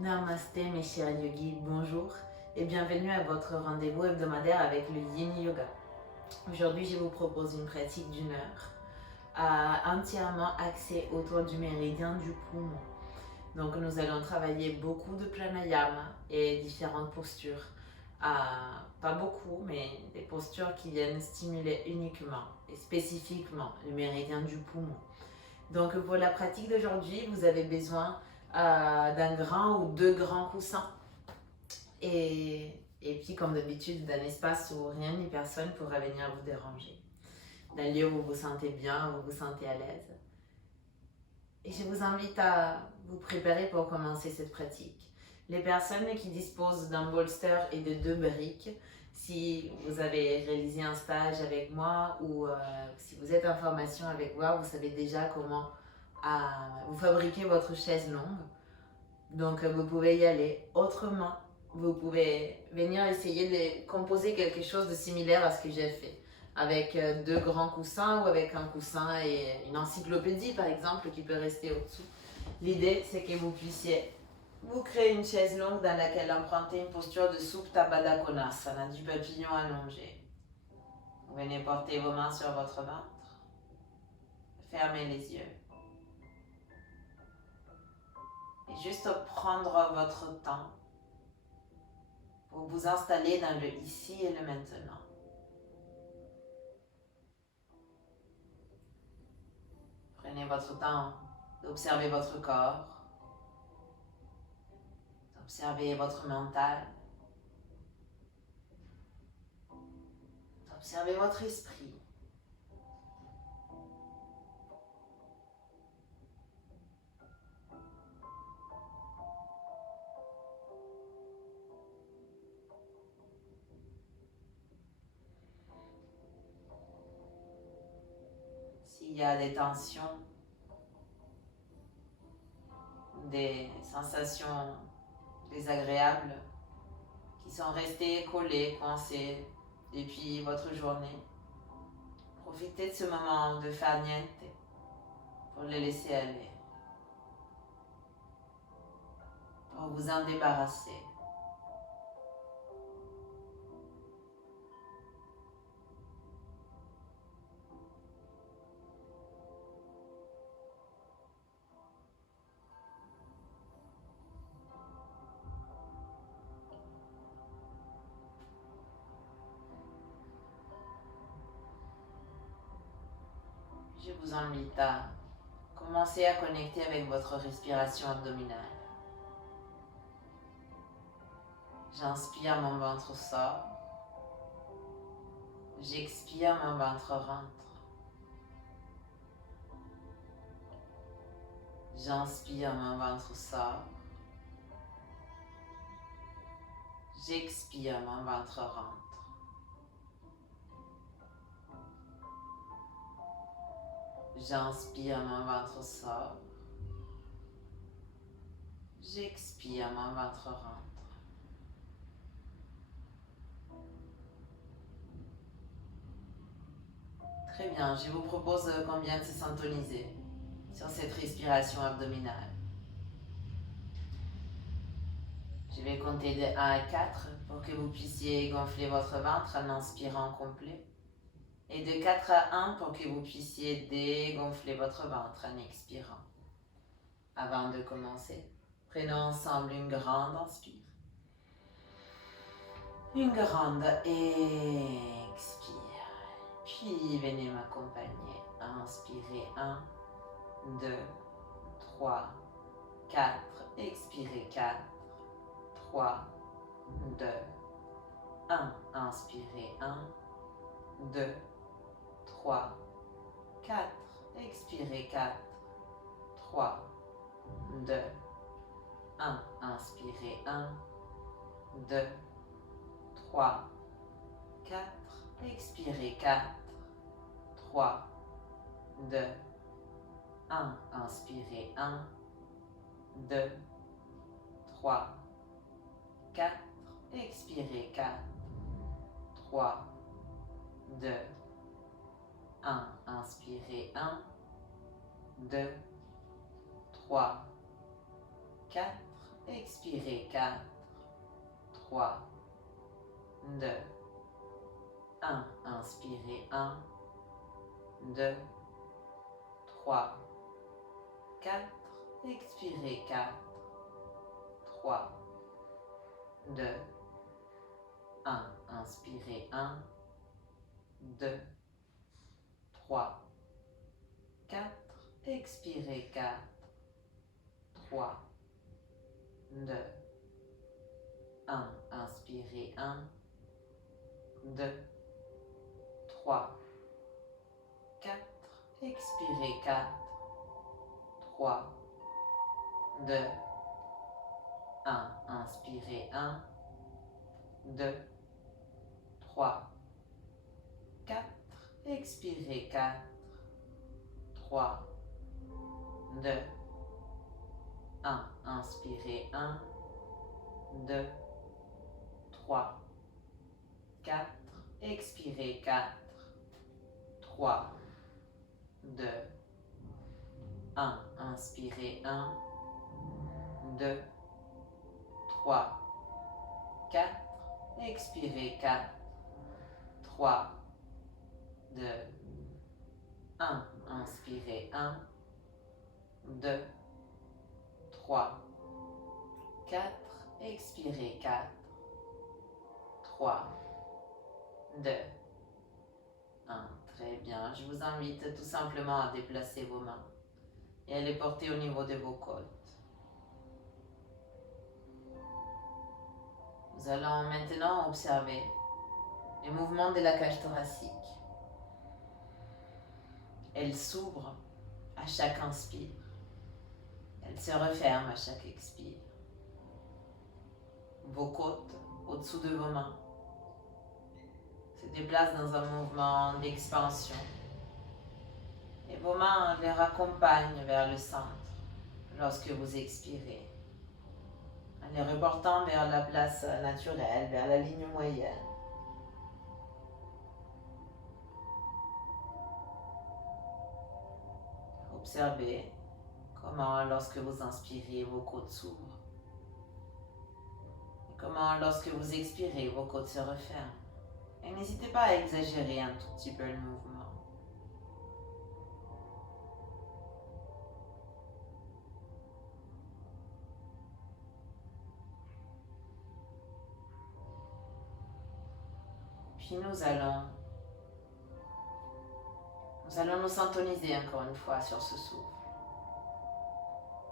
Namasté mes chers yogis, bonjour et bienvenue à votre rendez-vous hebdomadaire avec le Yin Yoga. Aujourd'hui, je vous propose une pratique d'une heure entièrement axée autour du méridien du poumon. Donc nous allons travailler beaucoup de pranayama et différentes postures. Pas beaucoup, mais des postures qui viennent stimuler uniquement et spécifiquement le méridien du poumon. Donc pour la pratique d'aujourd'hui, vous avez besoin d'un grand ou deux grands coussins et puis comme d'habitude d'un espace où rien ni personne pourra venir vous déranger. D'un lieu où vous vous sentez bien, où vous vous sentez à l'aise. Et je vous invite à vous préparer pour commencer cette pratique. Les personnes qui disposent d'un bolster et de 2 briques, si vous avez réalisé un stage avec moi ou si vous êtes en formation avec moi, vous savez déjà comment vous fabriquer votre chaise longue. Donc vous pouvez y aller. Autrement, vous pouvez venir essayer de composer quelque chose de similaire à ce que j'ai fait. Avec 2 grands coussins ou avec un coussin et une encyclopédie par exemple qui peut rester au-dessous. L'idée c'est que vous puissiez vous créer une chaise longue dans laquelle emprunter une posture de Supta Baddha Konasana, du papillon allongé. Vous venez porter vos mains sur votre ventre. Fermez les yeux. Et juste prendre votre temps pour vous installer dans le ici et le maintenant. Prenez votre temps d'observer votre corps, d'observer votre mental, d'observer votre esprit. S'il y a des tensions, des sensations désagréables qui sont restées collées, coincées depuis votre journée, profitez de ce moment de far niente pour les laisser aller, pour vous en débarrasser. Je vous invite à commencer à connecter avec votre respiration abdominale. J'inspire, mon ventre sort. J'expire, mon ventre rentre. J'inspire, mon ventre sort. J'expire, mon ventre rentre. J'inspire, mon ventre sort. J'expire, mon ventre rentre. Très bien, je vous propose qu'on vienne se syntoniser sur cette respiration abdominale. Je vais compter de 1 à 4 pour que vous puissiez gonfler votre ventre en inspirant complet. Et de 4 à 1 pour que vous puissiez dégonfler votre ventre en expirant. Avant de commencer, prenons ensemble une grande inspire. Une grande expire. Puis venez m'accompagner. Inspirez 1, 2, 3, 4. Expirez 4, 3, 2, 1. Inspirez 1, 2, 3, 4. Expirez 4, 3, 2, 1. Inspirez 1, 2, 3, 4. Expirez 4, 3, 2, 1. Inspirez 1, 2, 3, 4. Expirez 4, 3, 2, 1. Inspirez 1, 2, 3, 4. expirez 4, 3, 2, 1. Inspirez 1, 2, 3, 4. Expirez 4, 3, 2, 1. Inspirez 1, 2, 3, 4. Expirez 4, 3, 2, 1. Inspirez 1, 2, 3, 4. Expirez 4, 3, 2, 1. Inspirez 1, 2, 3, 4. Expirez 4, 3, 2, 1. Inspirez 1, 2, 3, 4. Expirez 4, 3, 2, 1. Inspirez 1, 2, 3, 4. Expirez 4, 3, 2, 1. Inspirez 1, 2, 3, 4. Expirez 4, 3, 2, 1. Très bien. Je vous invite tout simplement à déplacer vos mains et à les porter au niveau de vos côtes. Nous allons maintenant observer les mouvements de la cage thoracique. Elle s'ouvre à chaque inspire. Elle se referme à chaque expire. Vos côtes au-dessous de vos mains se déplacent dans un mouvement d'expansion. Et vos mains les raccompagnent vers le centre lorsque vous expirez, en les reportant vers la place naturelle, vers la ligne moyenne. Observez comment, lorsque vous inspirez, vos côtes s'ouvrent. Et comment, lorsque vous expirez, vos côtes se referment. Et n'hésitez pas à exagérer un tout petit peu le mouvement. Puis nous allons nous syntoniser encore une fois sur ce souffle.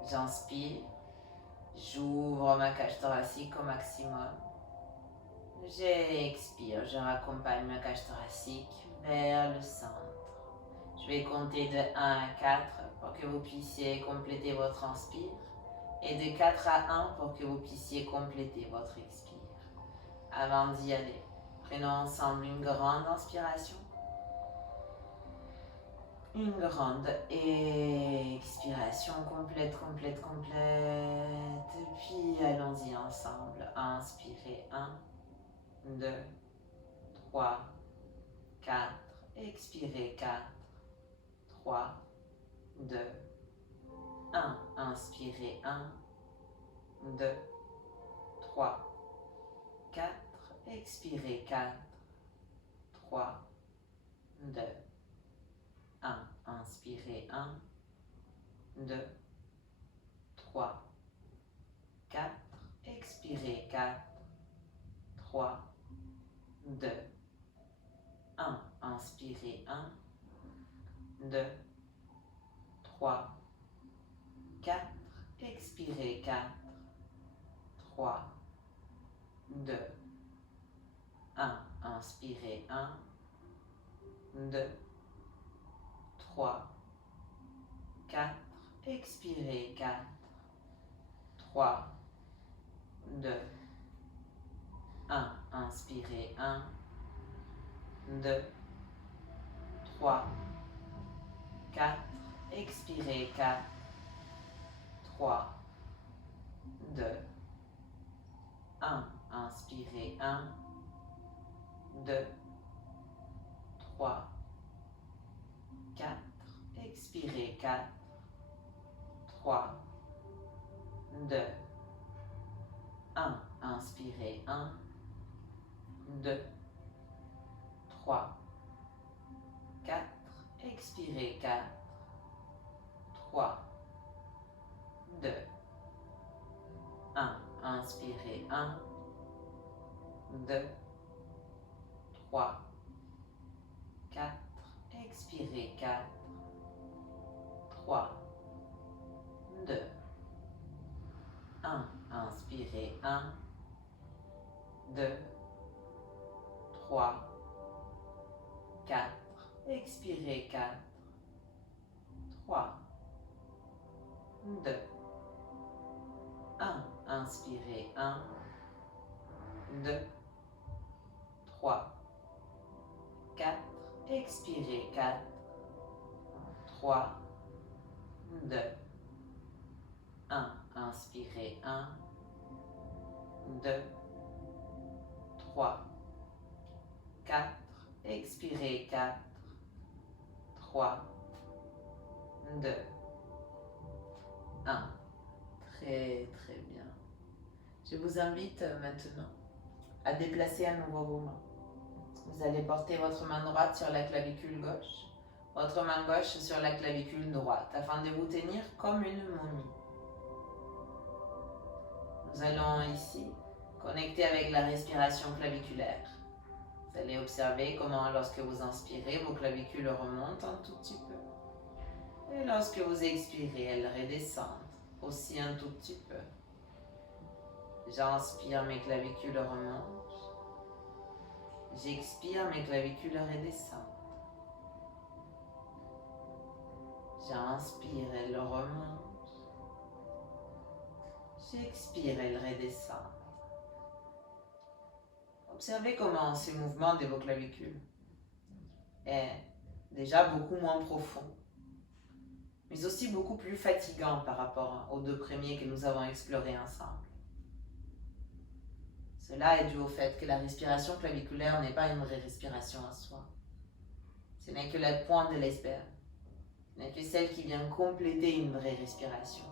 J'inspire, j'ouvre ma cage thoracique au maximum. J'expire, je raccompagne ma cage thoracique vers le centre. Je vais compter de 1 à 4 pour que vous puissiez compléter votre inspire et de 4 à 1 pour que vous puissiez compléter votre expire. Avant d'y aller, prenons ensemble une grande inspiration. Une grande expiration complète. Puis allons-y ensemble. Inspirez 1, 2, 3, 4. Expirez 4, 3, 2, 1. Inspirez 1, 2, 3, 4. Expirez 4, 3, 2, 1. Inspirez 1, 2, 3, 4. Expirez 4, 3, 2, 1. Inspirez 1, 2, 3, 4. Expirez 4, 3, 2, 1. Inspirez 1, 2, 3, 4. Expirez 4, 3, 2, 1. Inspirez 1, 2, 3, 4. Expirez 4, 3, 2, 1. Inspirez 1, 2, 3, 4. Expirez 4, 3, 2, 1. Inspirez. 1, 2, 3, 4. Expirez. 4, 3, 2, 1. Inspirez. 1, 2, 3, 4. Expirez. 4, 3, 2, 1. Inspirez. 1, 2, 3, 4. Expirez. 4, 3, 2, 1. Inspirez. 1, 2, 3, 4. Expirez. 4, 3, 2, 1. Inspirez. 1, 2, 3, 4. Expirez. 4, 3, 2, 1. Très très bien. Je vous invite maintenant à déplacer à nouveau vos mains. Vous allez porter votre main droite sur la clavicule gauche, votre main gauche sur la clavicule droite, afin de vous tenir comme une momie. Nous allons ici connecter avec la respiration claviculaire. Vous allez observer comment lorsque vous inspirez, vos clavicules remontent un tout petit peu. Et lorsque vous expirez, elles redescendent aussi un tout petit peu. J'inspire, mes clavicules remontent. J'expire, mes clavicules redescendent. J'inspire, elles remontent. J'expire, elles redescendent. Observez comment ce mouvement de vos clavicules est déjà beaucoup moins profond, mais aussi beaucoup plus fatigant par rapport aux deux premiers que nous avons explorés ensemble. Cela est dû au fait que la respiration claviculaire n'est pas une vraie respiration en soi. Ce n'est que la pointe de l'iceberg. Ce n'est que celle qui vient compléter une vraie respiration.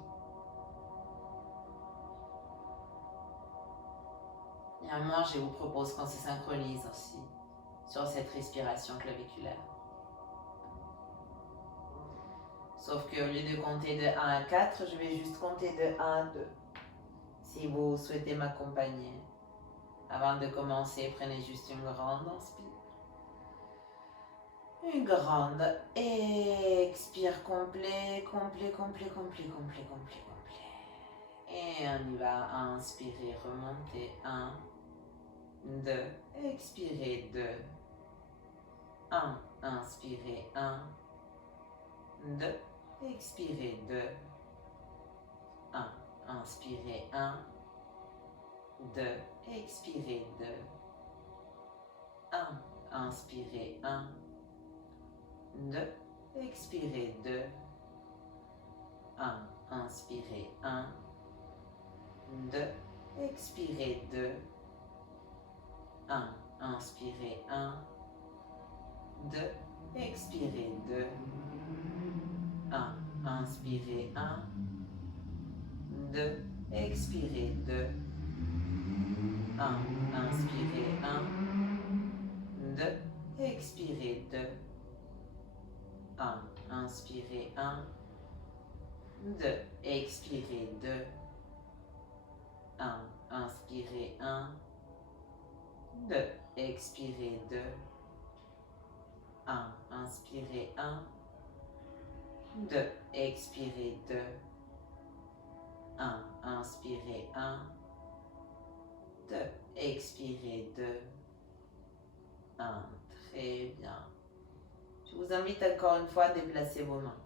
Néanmoins, je vous propose qu'on se synchronise aussi sur cette respiration claviculaire. Sauf qu'au lieu de compter de 1 à 4, je vais juste compter de 1 à 2. Si vous souhaitez m'accompagner, avant de commencer, prenez juste une grande inspire. Une grande expire complet, complet, complet, complet, complet, complet, complet. Et on y va, inspirer, remonter, 1, 2, expirez, 2, 1, inspirez, 1, 2, expirez, 2, 1, inspirez, 1, 2, expirez, 2, 1, inspirez, 1, 2, expirez, 2, 1, inspirez, 1, 2, expirez, 2, 1, inspirez, 1, 2, expirez, 2, 1, inspirez, 1, 2, expirez, 2, 1, inspirez, 1, 2, expirez, 2, 1, inspirez, 1, 2, expirez, 2, 1, inspirez, 1, 2, expirez, 2, 1, inspirez, 1, 2, expirez, 2, 1, inspirez, 1, 2, expirez, 2, 1. Très bien. Je vous invite encore une fois à déplacer vos mains.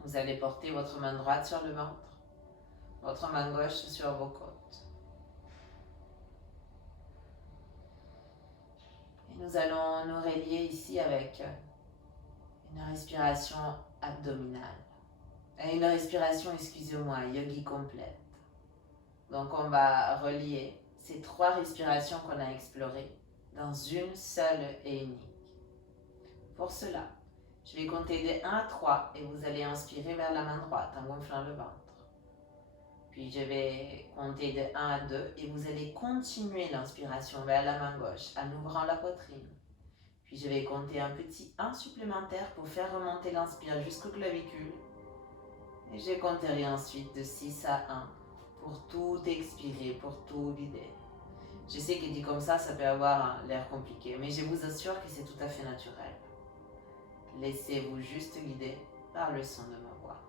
Vous allez porter votre main droite sur le ventre, votre main gauche sur vos côtes. Et nous allons nous relier ici avec une respiration abdominale. Et une respiration, excusez-moi, yogi complète. Donc on va relier ces 3 respirations qu'on a explorées dans une seule et unique. Pour cela, je vais compter de 1 à 3 et vous allez inspirer vers la main droite en gonflant le ventre. Puis je vais compter de 1 à 2 et vous allez continuer l'inspiration vers la main gauche en ouvrant la poitrine. Puis je vais compter un petit 1 supplémentaire pour faire remonter l'inspire jusqu'au clavicule. Et je compterai ensuite de 6 à 1 pour tout expirer, pour tout vider. Je sais que dit comme ça peut avoir l'air compliqué, mais je vous assure que c'est tout à fait naturel. Laissez-vous juste guider par le son de ma voix.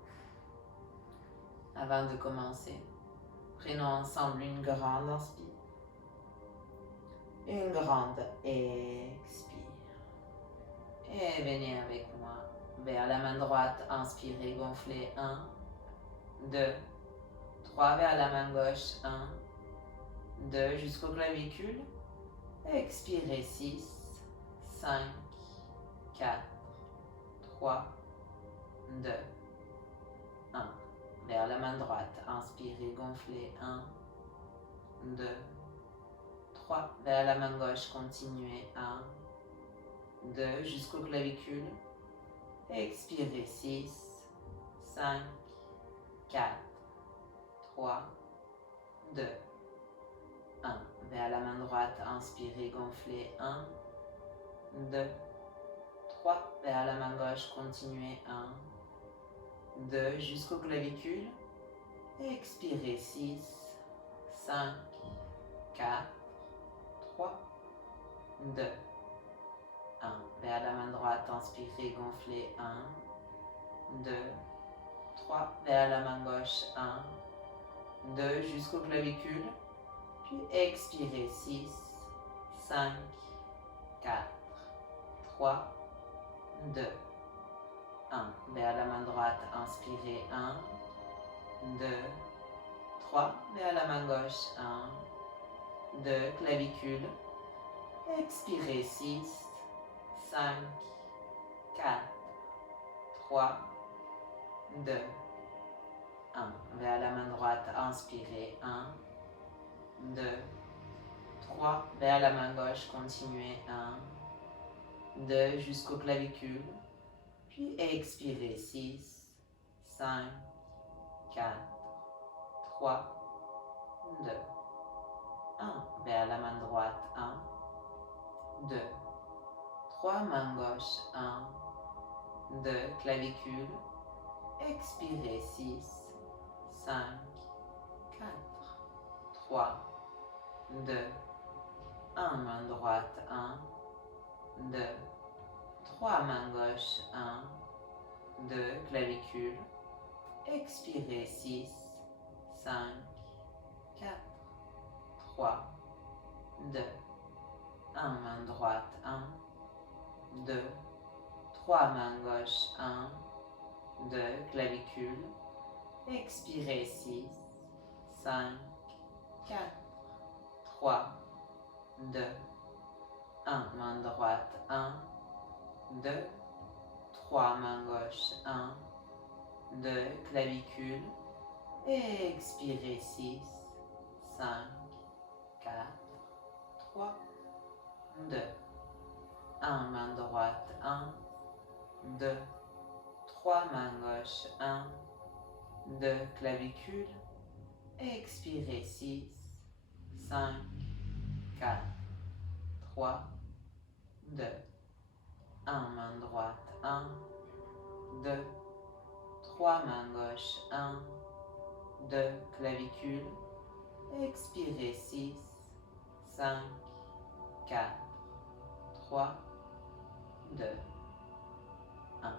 Avant de commencer, prenons ensemble une grande inspire, une grande expire. Et venez avec moi vers la main droite, inspirez, gonflez 1, 2, 3 vers la main gauche, 1, 2 jusqu'au clavicule. Expirez 6, 5, 4, 3, 2, 1. Vers la main droite, inspirez, gonflez 1, 2, 3. Vers la main gauche, continuez 1, 2 jusqu'au clavicule. Expirez 6, 5, 4, 3, 2, 1. Vers la main droite, inspirez, gonflez 1, 2, 3. Vers la main gauche, continuez 1, 2 jusqu'au clavicule. Expirez 6, 5, 4, 3, 2, 1. Vers la main droite, inspirez, gonflez 1, 2, 3. Vers la main gauche, 1, 2 jusqu'au clavicule. Puis expirez 6, 5, 4, 3, 2, 1. Vers la main droite, inspirez 1, 2, 3. Vers la main gauche, 1, 2, clavicule. Expirez 6, 5, 4, 3, 2, 1. Vers la main droite, inspirez 1, 2, 3. Vers la main gauche, continuez 1, 2 jusqu'au clavicule. Puis expirez 6, 5, 4, 3, 2, 1. Vers la main droite, 1, 2, 3. Main gauche, 1, 2, clavicule. Expirez 6, 5, 4, 3, 2, 1. Main droite, 1, 2, 3. Main gauche, 1, 2, clavicule. Expirez 6, 5, 4, 3, 2, 1. Main droite, 1, 2, 3. Main gauche, 1, 2, clavicule. Expirez 6, 5, 4, 3, 2, 1. Main droite, 1, 2, 3. Main gauche, 1, 2, clavicule. Expirez 6, 5, 4, 3, 2, 1. Main droite, 1, 2, 3. Main gauche, 1, 2, clavicule. Expirez 6, 5, 4, 3, 2, 1. Main droite, 1, 2, 3. Main gauche, 1, 2, clavicule. Expirez 6, 5, 4, 3, 2, 1.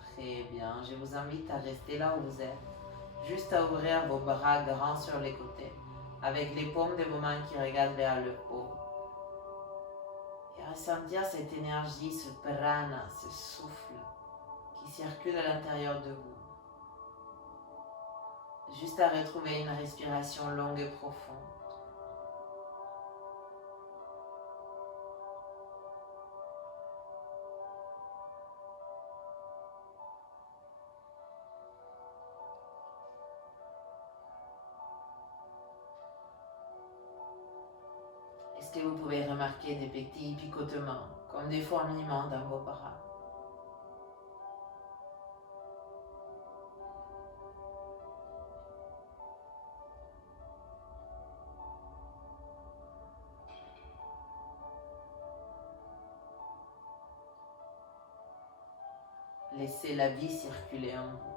Très bien. Je vous invite à rester là où vous êtes. Juste à ouvrir vos bras grands sur les côtés, avec les paumes de vos mains qui regardent vers le haut. Et ressentir cette énergie, ce prana, ce souffle qui circule à l'intérieur de vous. Juste à retrouver une respiration longue et profonde. Est-ce que vous pouvez remarquer des petits picotements, comme des fourmillements dans vos bras? Laissez la vie circuler en vous.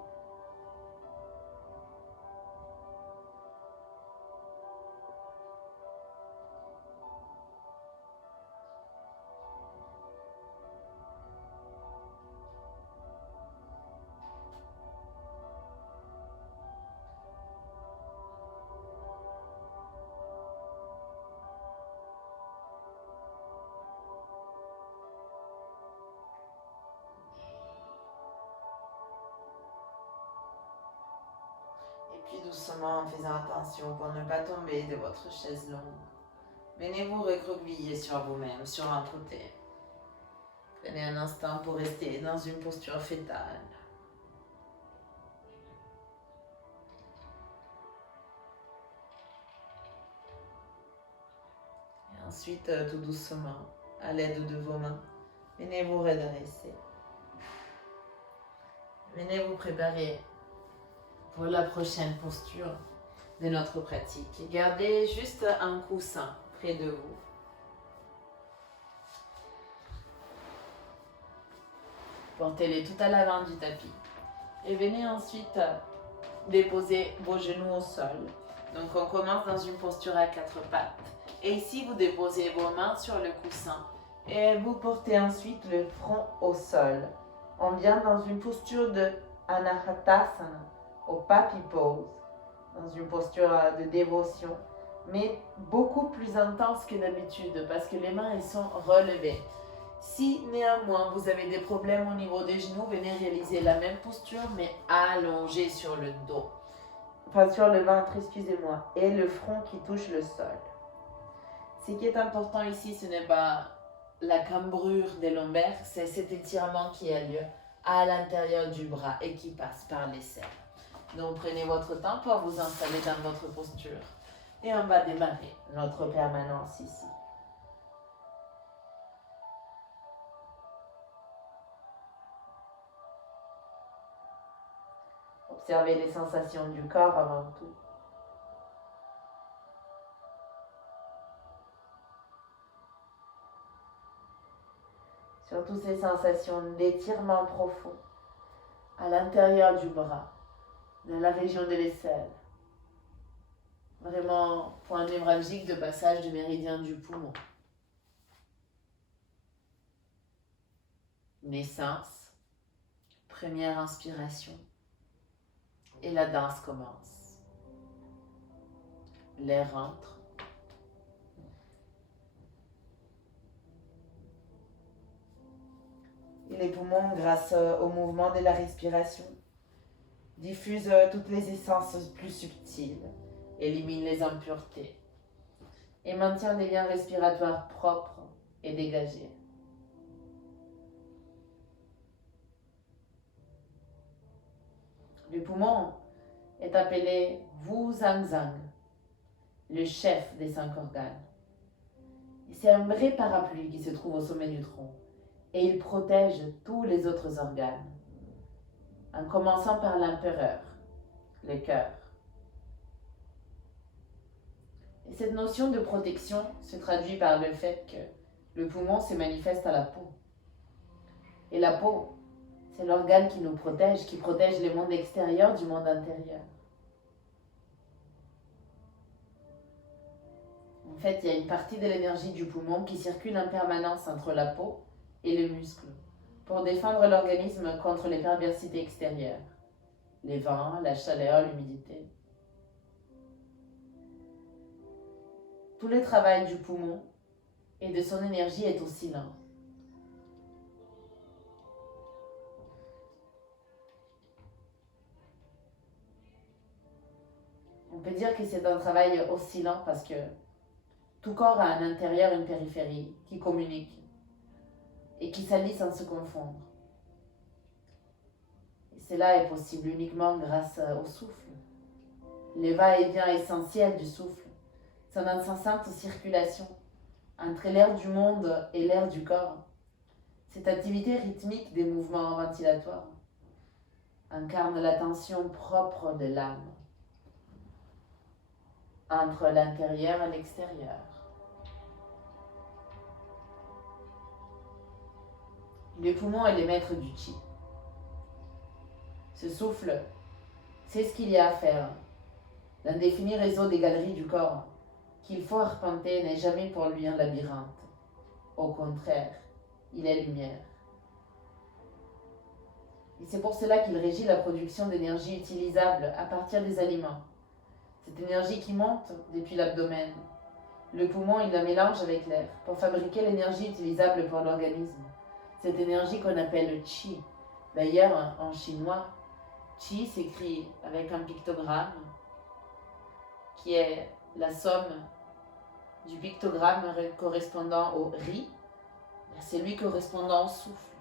Puis doucement, en faisant attention pour ne pas tomber de votre chaise longue, venez vous recroqueviller sur vous-même, sur un côté. Prenez un instant pour rester dans une posture fétale. Et ensuite, tout doucement, à l'aide de vos mains, venez vous redresser. Venez vous préparer pour la prochaine posture de notre pratique. Gardez juste un coussin près de vous. Portez-les tout à l'avant du tapis. Et venez ensuite déposer vos genoux au sol. Donc on commence dans une posture à quatre pattes. Et ici, vous déposez vos mains sur le coussin. Et vous portez ensuite le front au sol. On vient dans une posture de Anahatasana, au Papi Pose, dans une posture de dévotion, mais beaucoup plus intense que d'habitude parce que les mains elles sont relevées. Si néanmoins vous avez des problèmes au niveau des genoux, venez réaliser la même posture mais allongée sur le dos. Enfin sur le ventre, excusez-moi, et le front qui touche le sol. Ce qui est important ici, ce n'est pas la cambrure des lombaires, c'est cet étirement qui a lieu à l'intérieur du bras et qui passe par les cernes. Donc prenez votre temps pour vous installer dans votre posture et on va démarrer notre permanence ici. Observez les sensations du corps avant tout. Surtout ces sensations d'étirement profond à l'intérieur du bras, dans la région de l'aisselle. Vraiment, point névralgique de passage du méridien du poumon. Naissance, première inspiration, et la danse commence. L'air rentre. Et les poumons, grâce au mouvement de la respiration, diffusent toutes les essences plus subtiles, éliminent les impuretés et maintiennent des liens respiratoires propres et dégagés. Le poumon est appelé Wu Zhang Zhang, le chef des 5 organes. C'est un vrai parapluie qui se trouve au sommet du tronc et il protège tous les autres organes, en commençant par l'empereur, le cœur. Et cette notion de protection se traduit par le fait que le poumon se manifeste à la peau. Et la peau, c'est l'organe qui nous protège, qui protège le monde extérieur du monde intérieur. En fait, il y a une partie de l'énergie du poumon qui circule en permanence entre la peau et les muscles pour défendre l'organisme contre les perversités extérieures, les vents, la chaleur, l'humidité. Tout le travail du poumon et de son énergie est aussi lent. On peut dire que c'est un travail oscillant parce que tout corps a un intérieur et une périphérie qui communiquent et qui s'allient sans se confondre. Et cela est possible uniquement grâce au souffle. Le va-et-vient essentiel du souffle, son incessante circulation entre l'air du monde et l'air du corps. Cette activité rythmique des mouvements ventilatoires incarne la tension propre de l'âme entre l'intérieur et l'extérieur. Le poumon est le maître du chi. Ce souffle, c'est ce qu'il y a à faire. L'indéfini réseau des galeries du corps, qu'il faut arpenter, n'est jamais pour lui un labyrinthe. Au contraire, il est lumière. Et c'est pour cela qu'il régit la production d'énergie utilisable à partir des aliments. Cette énergie qui monte depuis l'abdomen. Le poumon, il la mélange avec l'air pour fabriquer l'énergie utilisable pour l'organisme. Cette énergie qu'on appelle Qi. D'ailleurs, en chinois, Qi s'écrit avec un pictogramme qui est la somme du pictogramme correspondant au Ri, celui correspondant au souffle.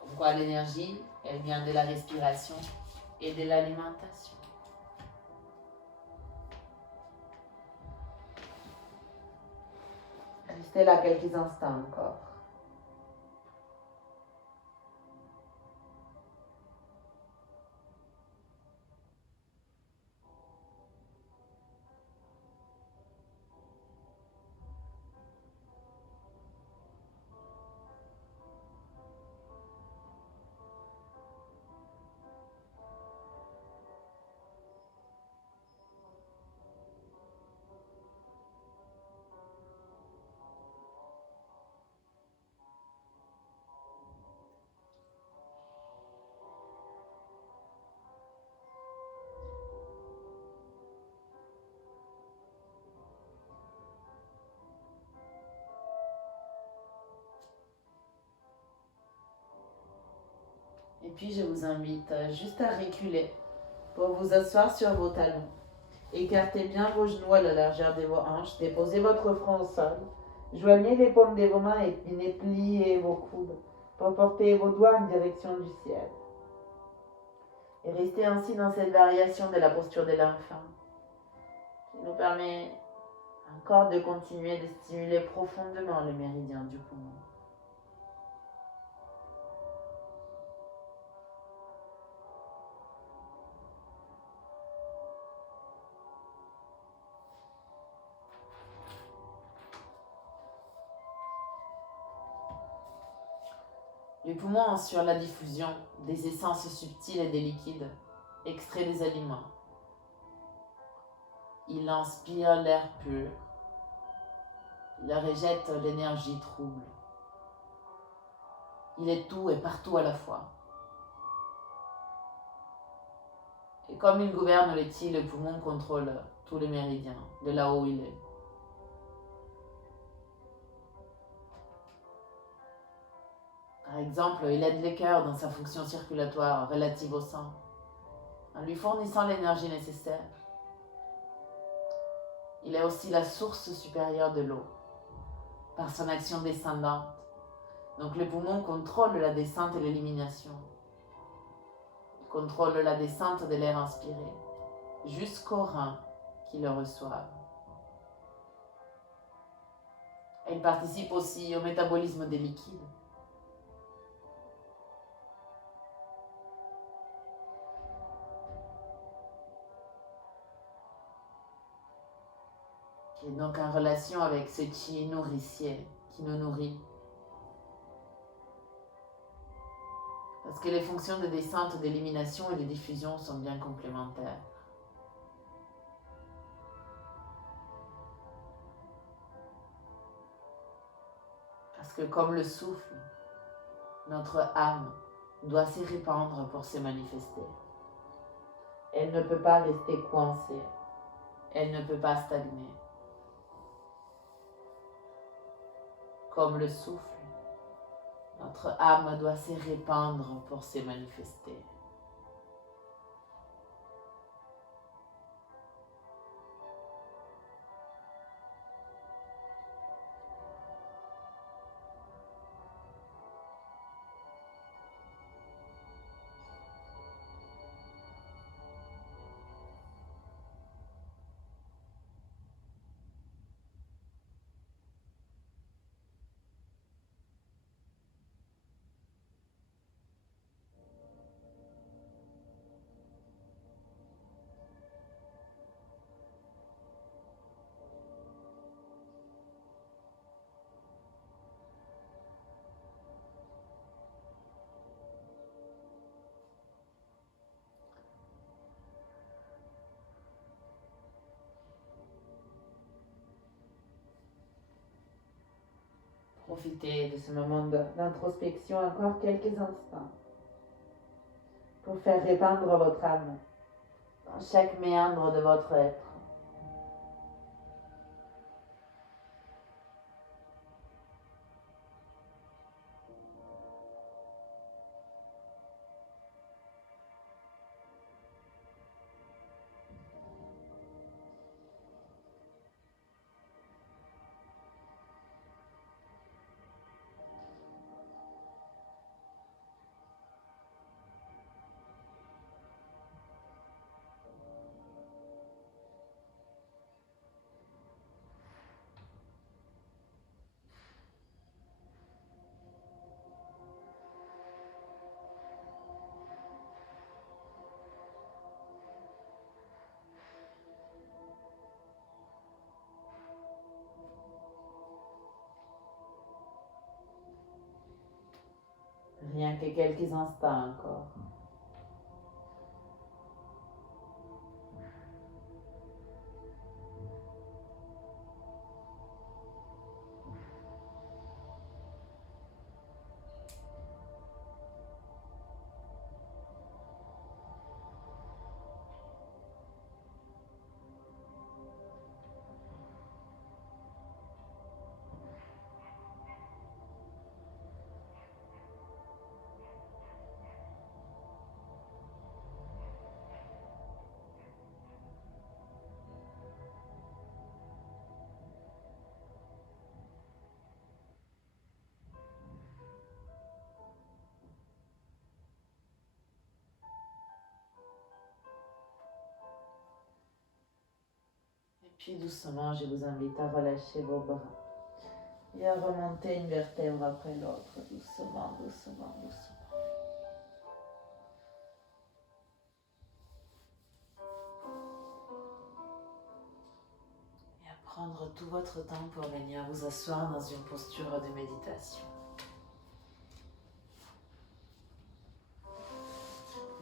Comme quoi l'énergie, elle vient de la respiration et de l'alimentation. Restez là quelques instants encore. Et puis je vous invite juste à reculer pour vous asseoir sur vos talons. Écartez bien vos genoux à la largeur de vos hanches, déposez votre front au sol, joignez les paumes de vos mains et pliez vos coudes pour porter vos doigts en direction du ciel. Et restez ainsi dans cette variation de la posture de l'enfant qui nous permet encore de continuer de stimuler profondément le méridien du poumon. Les poumons assurent la diffusion des essences subtiles et des liquides, extraits des aliments. Il inspire l'air pur. Il rejette l'énergie trouble. Il est tout et partout à la fois. Et comme il gouverne le ti, le poumon contrôle tous les méridiens, de là où il est. Par exemple, il aide le cœur dans sa fonction circulatoire relative au sang, en lui fournissant l'énergie nécessaire. Il est aussi la source supérieure de l'eau, par son action descendante. Donc le poumon contrôle la descente et l'élimination. Il contrôle la descente de l'air inspiré, jusqu'aux reins qui le reçoivent. Il participe aussi au métabolisme des liquides. Qui est donc en relation avec ce chi nourricier qui nous nourrit. Parce que les fonctions de descente, d'élimination et de diffusion sont bien complémentaires. Parce que comme le souffle, notre âme doit se répandre pour se manifester. Elle ne peut pas rester coincée. Elle ne peut pas stagner. Comme le souffle, notre âme doit se répandre pour se manifester. Profitez de ce moment d'introspection encore quelques instants pour faire répandre votre âme dans chaque méandre de votre être. Rien que quelques instants encore. Et puis doucement, je vous invite à relâcher vos bras et à remonter une vertèbre après l'autre, doucement, doucement, doucement. Et à prendre tout votre temps pour venir vous asseoir dans une posture de méditation.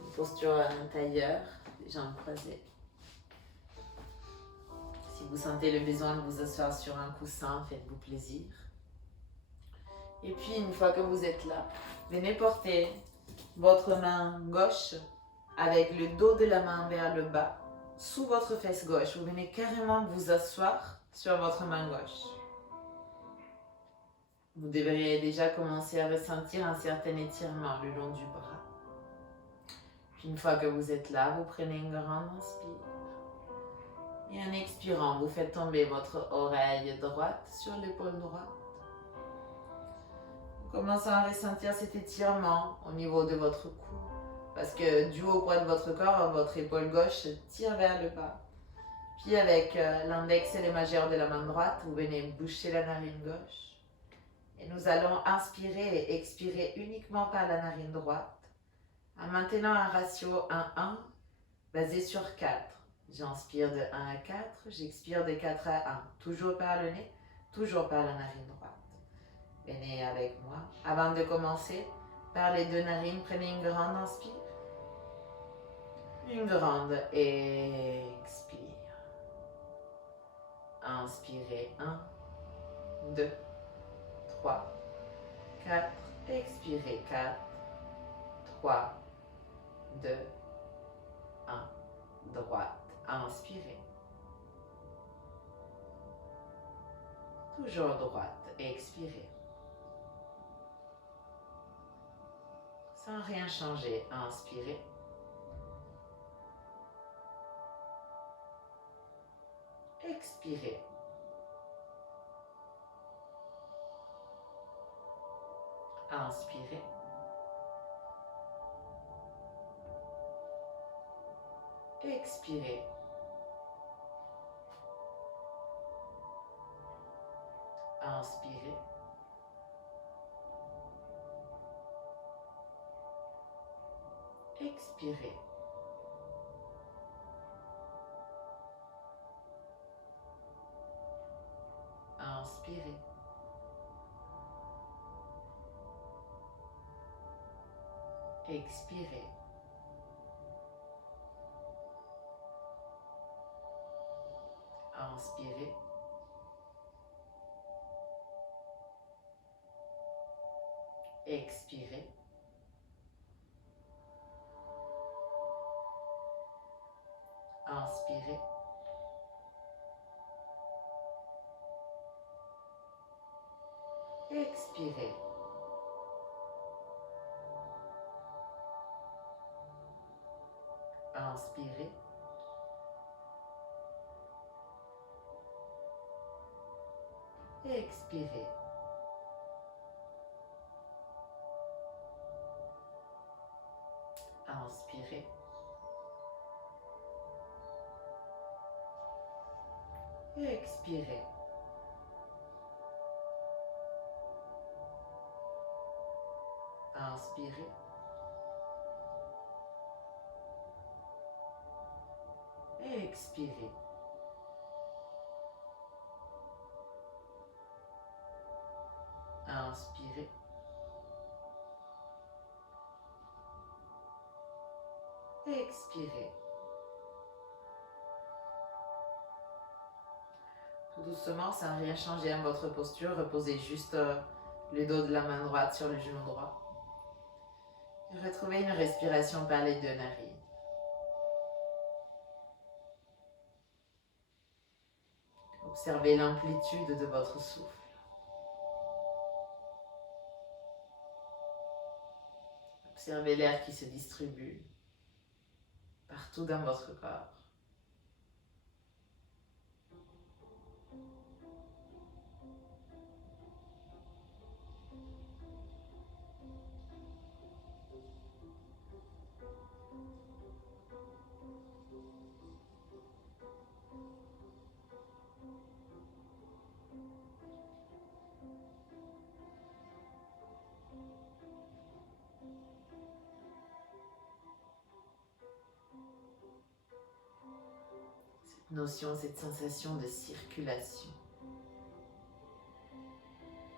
Une posture en tailleur, les jambes croisées. Si vous sentez le besoin de vous asseoir sur un coussin, faites-vous plaisir. Et puis, une fois que vous êtes là, venez porter votre main gauche avec le dos de la main vers le bas, sous votre fesse gauche. Vous venez carrément vous asseoir sur votre main gauche. Vous devriez déjà commencer à ressentir un certain étirement le long du bras. Puis une fois que vous êtes là, vous prenez une grande inspire. Et en expirant, vous faites tomber votre oreille droite sur l'épaule droite. Commençons à ressentir cet étirement au niveau de votre cou. Parce que du haut poids de votre corps, votre épaule gauche tire vers le bas. Puis avec l'index et le majeur de la main droite, vous venez boucher la narine gauche. Et nous allons inspirer et expirer uniquement par la narine droite, en maintenant un ratio 1-1 basé sur 4. J'inspire de 1 à 4, j'expire de 4 à 1. Toujours par le nez, toujours par la narine droite. Venez avec moi. Avant de commencer, par les deux narines, prenez une grande inspire. Une grande expire. Inspirez 1, 2, 3, 4. Expirez 4, 3, 2, 1. Droite. Inspirez. Toujours droite. Expirez. Sans rien changer. Inspirez. Expirez. Inspirez. Expirez. Inspirez. Expirez. Inspirez. Expirez. Inspirez. Expirez. Inspirez. Expirez. Inspirez. Expirez. Inspirez. Expirez. Inspirez. Expirez. Inspirez. Expirez. Tout doucement, sans rien changer à votre posture, reposez juste le dos de la main droite sur le genou droit. Et retrouvez une respiration par les deux narines. Observez l'amplitude de votre souffle. Observez l'air qui se distribue partout dans votre corps. Notion, cette sensation de circulation,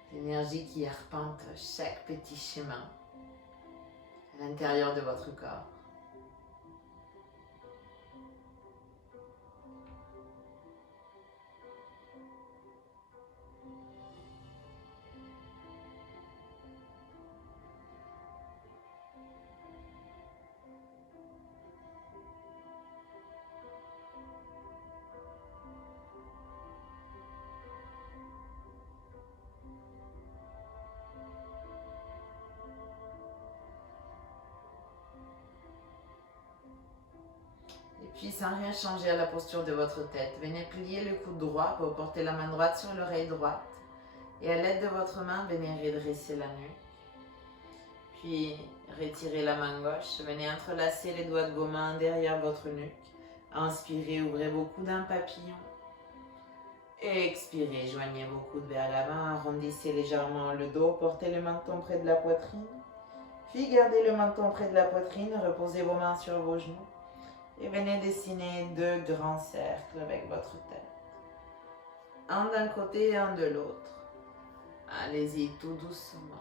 d'énergie qui arpente chaque petit chemin à l'intérieur de votre corps. Puis, sans rien changer à la posture de votre tête, venez plier le coude droit pour porter la main droite sur l'oreille droite. Et à l'aide de votre main, venez redresser la nuque. Puis, retirez la main gauche. Venez entrelacer les doigts de vos mains derrière votre nuque. Inspirez, ouvrez vos coudes d'un papillon. Expirez, joignez vos coudes vers l'avant, arrondissez légèrement le dos, portez le menton près de la poitrine. Puis, gardez le menton près de la poitrine, reposez vos mains sur vos genoux. Et venez dessiner deux grands cercles avec votre tête. Un d'un côté et un de l'autre. Allez-y tout doucement.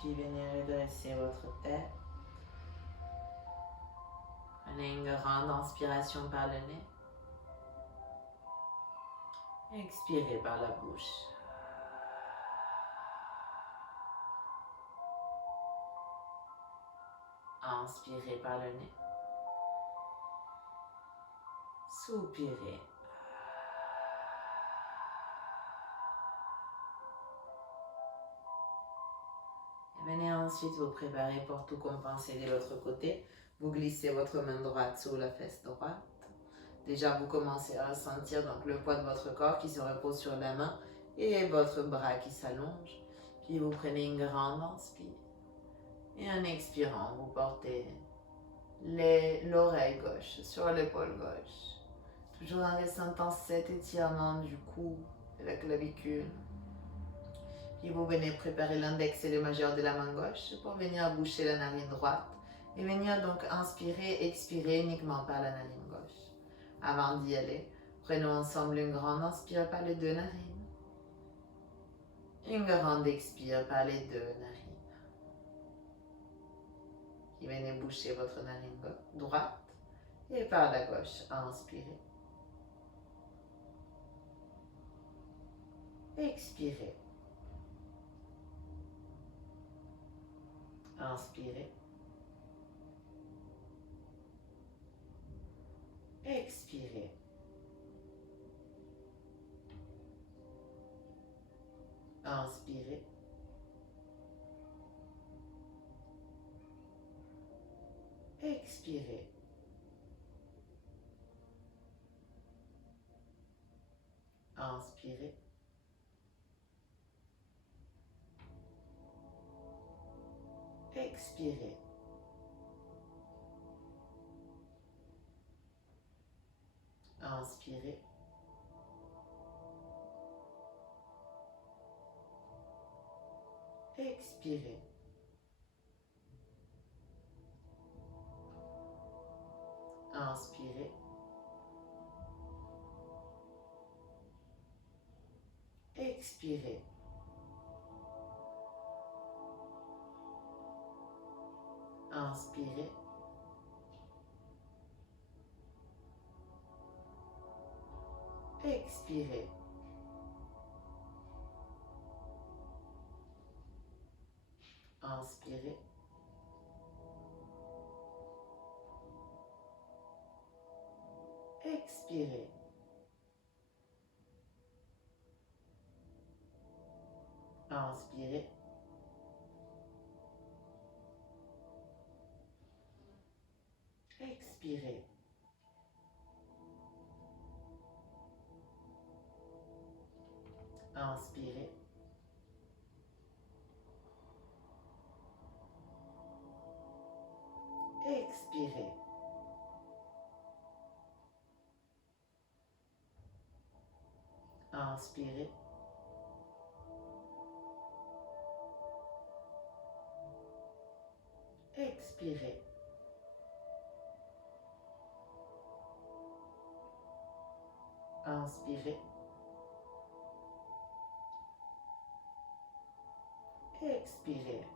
Puis venez redresser votre tête. Prenez une grande inspiration par le nez. Expirez par la bouche. Inspirez par le nez. Soupirez. Venez ensuite vous préparer pour tout compenser de l'autre côté. Vous glissez votre main droite sous la fesse droite. Déjà, vous commencez à sentir donc le poids de votre corps qui se repose sur la main et votre bras qui s'allonge. Puis vous prenez une grande inspire. Et en expirant, vous portez l'oreille gauche sur l'épaule gauche. Toujours en ressentant cet étirement du cou de la clavicule. Puis vous venez préparer l'index et le majeur de la main gauche pour venir boucher la narine droite et venir donc inspirer, expirer uniquement par la narine gauche. Avant d'y aller, prenons ensemble une grande inspire par les deux narines. Une grande expire par les deux narines. Qui venez boucher votre narine droite et par la gauche, inspirez. Expirez. Inspirez. Expirez. Inspirez. Expirez. Inspirez. Expirez. Inspirez. Expirez. Inspirez. Expirez. Inspirez. Expirez. Inspirez. Expirez. Inspirez. Expirez. Inspirez. Expirez. Inspirez. Expirez. Inspirez. Expirez.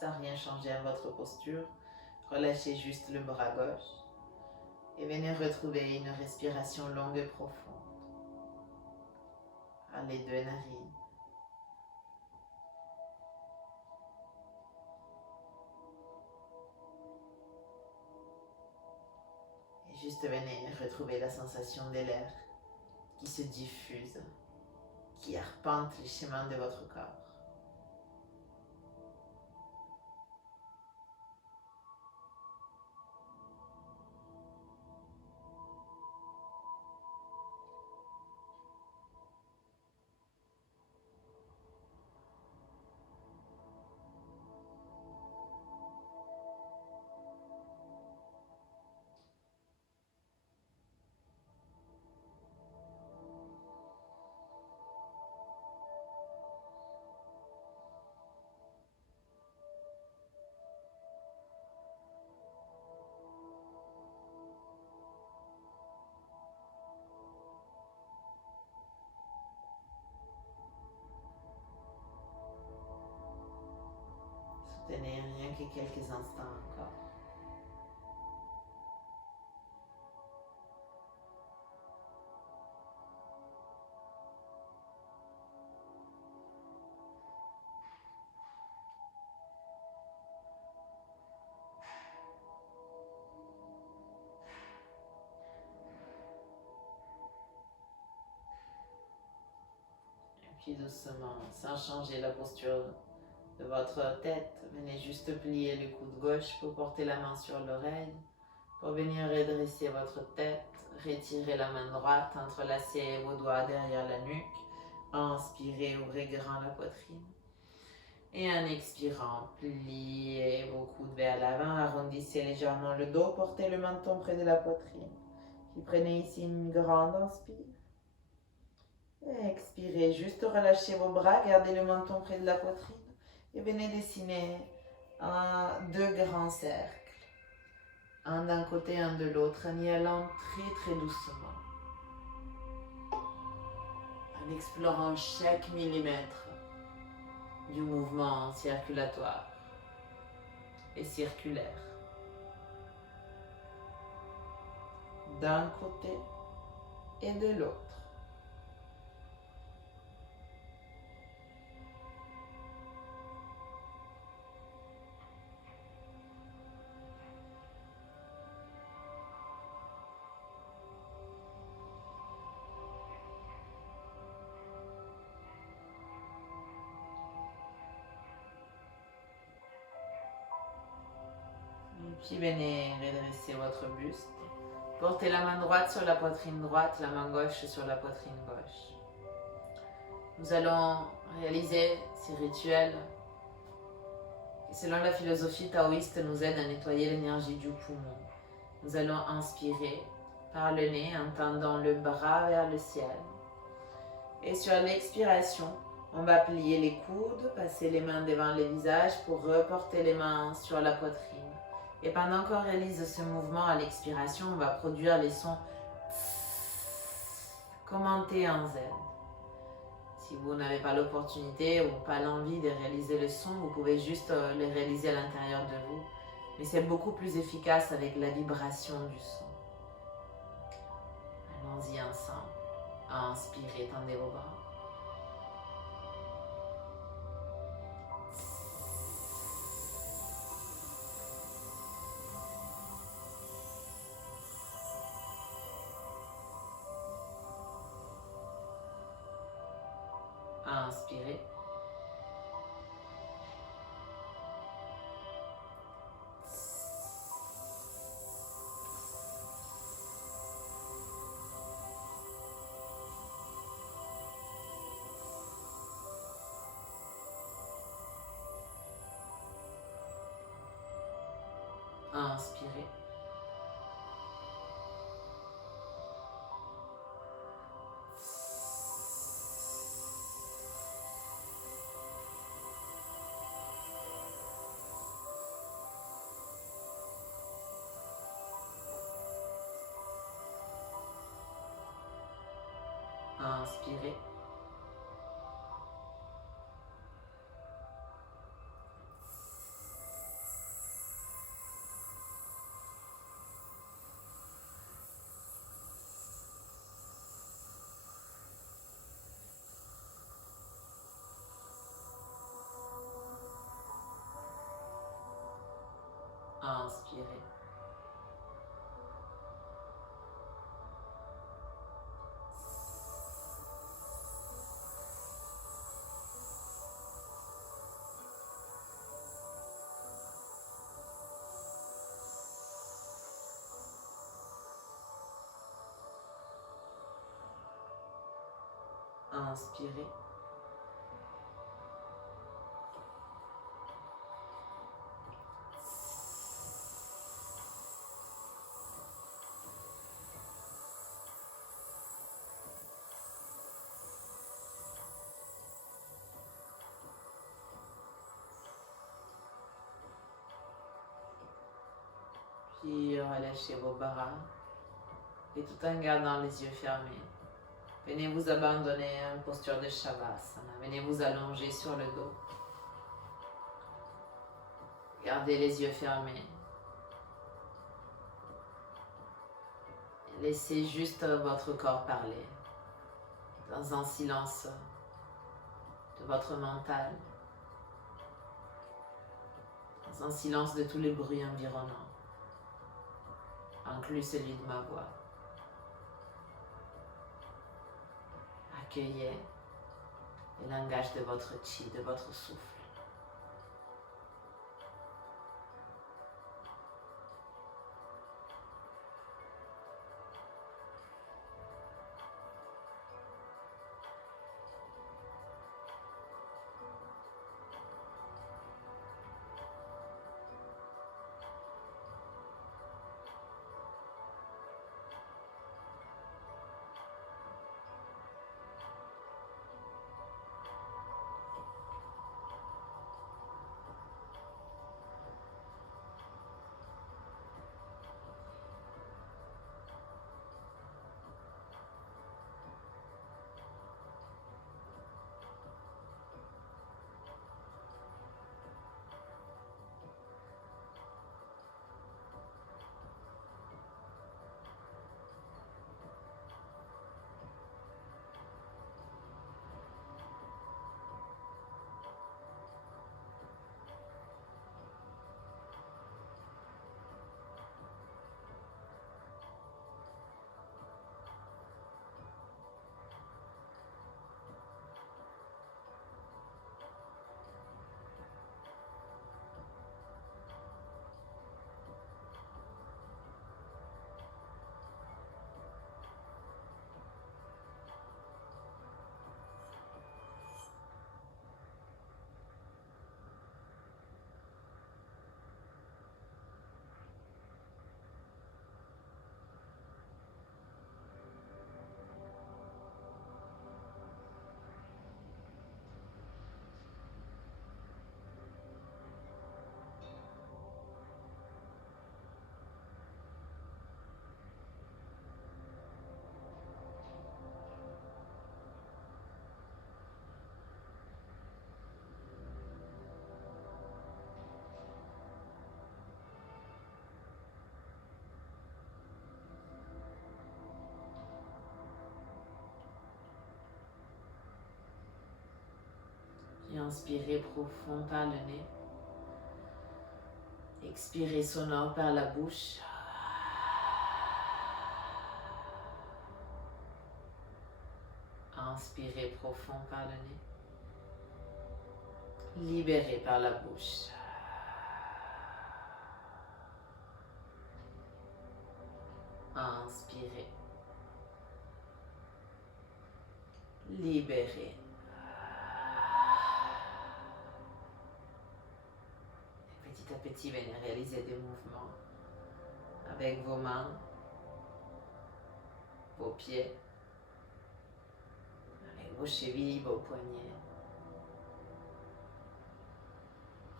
Sans rien changer à votre posture, relâchez juste le bras gauche et venez retrouver une respiration longue et profonde par les deux narines. Et juste venez retrouver la sensation de l'air qui se diffuse, qui arpente les chemins de votre corps. Tenez rien que quelques instants encore. Et puis doucement, sans changer la posture de votre tête, venez juste plier le coude gauche pour porter la main sur l'oreille, pour venir redresser votre tête, retirer la main droite, entrelacer vos doigts derrière la nuque, inspirez, ouvrez grand la poitrine. Et en expirant, pliez vos coudes vers l'avant, arrondissez légèrement le dos, portez le menton près de la poitrine. Puis prenez ici une grande inspire. Et expirez, juste relâchez vos bras, gardez le menton près de la poitrine. Et venez dessiner deux grands cercles. Un d'un côté, un de l'autre, en y allant très très doucement. En explorant chaque millimètre du mouvement circulatoire et circulaire. D'un côté et de l'autre. Puis venez redresser votre buste. Portez la main droite sur la poitrine droite, la main gauche sur la poitrine gauche. Nous allons réaliser ces rituels qui, selon la philosophie taoïste, nous aident à nettoyer l'énergie du poumon. Nous allons inspirer par le nez en tendant le bras vers le ciel. Et sur l'expiration, on va plier les coudes, passer les mains devant le visage pour reporter les mains sur la poitrine. Et pendant qu'on réalise ce mouvement à l'expiration, on va produire les sons commentés en zen. Si vous n'avez pas l'opportunité ou pas l'envie de réaliser le son, vous pouvez juste le réaliser à l'intérieur de vous. Mais c'est beaucoup plus efficace avec la vibration du son. Allons-y ensemble. Inspirez, tendez vos bras. Inspirez. Inspirez. Inspirez. Inspirez. Inspirez. Puis relâchez vos bras et tout en gardant les yeux fermés. Venez vous abandonner en posture de Shavasana. Venez vous allonger sur le dos. Gardez les yeux fermés. Laissez juste votre corps parler dans un silence de votre mental, dans un silence de tous les bruits environnants, inclus celui de ma voix. Accueillez le langage de votre chi, de votre souffle. Inspirez profond par le nez. Expirez sonore par la bouche. Inspirez profond par le nez. Libérez par la bouche. Inspirez. Libérez. Et petit à petit, venez réaliser des mouvements avec vos mains, vos pieds, avec vos chevilles, vos poignets.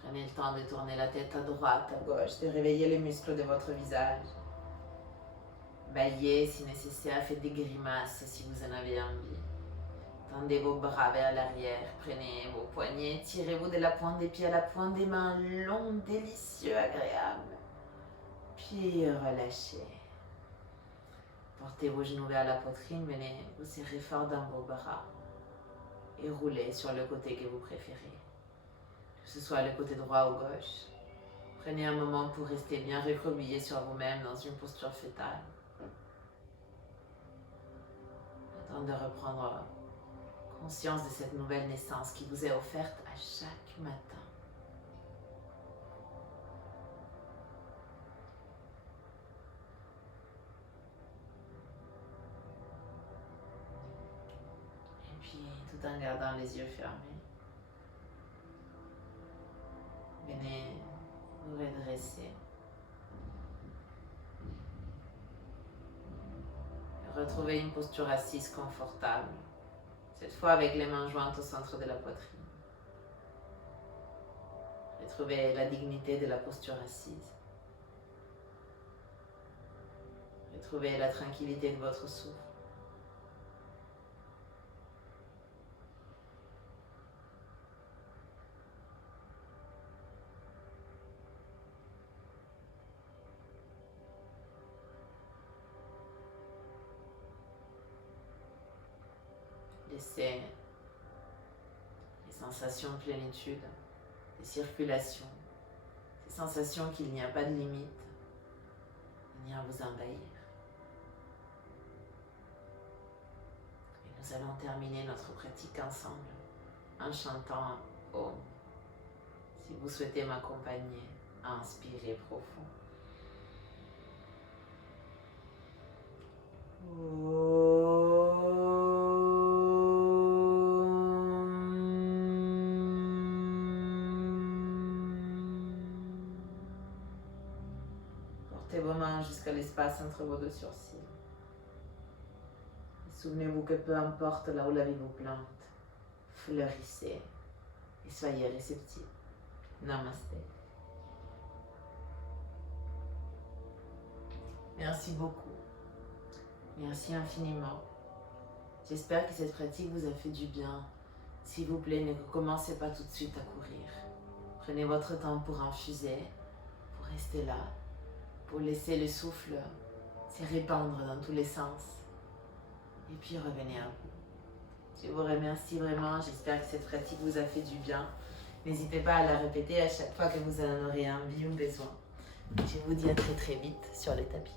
Prenez le temps de tourner la tête à droite, à gauche, de réveiller les muscles de votre visage. Baillez si nécessaire, faites des grimaces si vous en avez envie. Tendez vos bras vers l'arrière, prenez vos poignets, tirez-vous de la pointe des pieds à la pointe des mains, long, délicieux, agréable. Puis relâchez. Portez vos genoux vers la poitrine, venez vous serrer fort dans vos bras et roulez sur le côté que vous préférez. Que ce soit le côté droit ou gauche. Prenez un moment pour rester bien recroquevillé sur vous-même dans une posture fœtale. Le temps de reprendre conscience de cette nouvelle naissance qui vous est offerte à chaque matin. Et puis, tout en gardant les yeux fermés, venez vous redresser. Retrouvez une posture assise confortable, cette fois avec les mains jointes au centre de la poitrine. Retrouvez la dignité de la posture assise. Retrouvez la tranquillité de votre souffle. Laissez les sensations de plénitude, de circulation, ces sensations qu'il n'y a pas de limite, venir vous envahir. Et nous allons terminer notre pratique ensemble en chantant Om. Si vous souhaitez m'accompagner, inspirez profond. Portez vos mains jusqu'à l'espace entre vos deux sourcils. Souvenez-vous que peu importe là où la vie vous plante, fleurissez et soyez réceptifs. Namasté. Merci beaucoup. Merci infiniment. J'espère que cette pratique vous a fait du bien. S'il vous plaît, ne commencez pas tout de suite à courir. Prenez votre temps pour infuser, pour rester là, pour laisser le souffle se répandre dans tous les sens. Et puis revenez à vous. Je vous remercie vraiment. J'espère que cette pratique vous a fait du bien. N'hésitez pas à la répéter à chaque fois que vous en aurez envie ou besoin. Je vous dis à très très vite sur le tapis.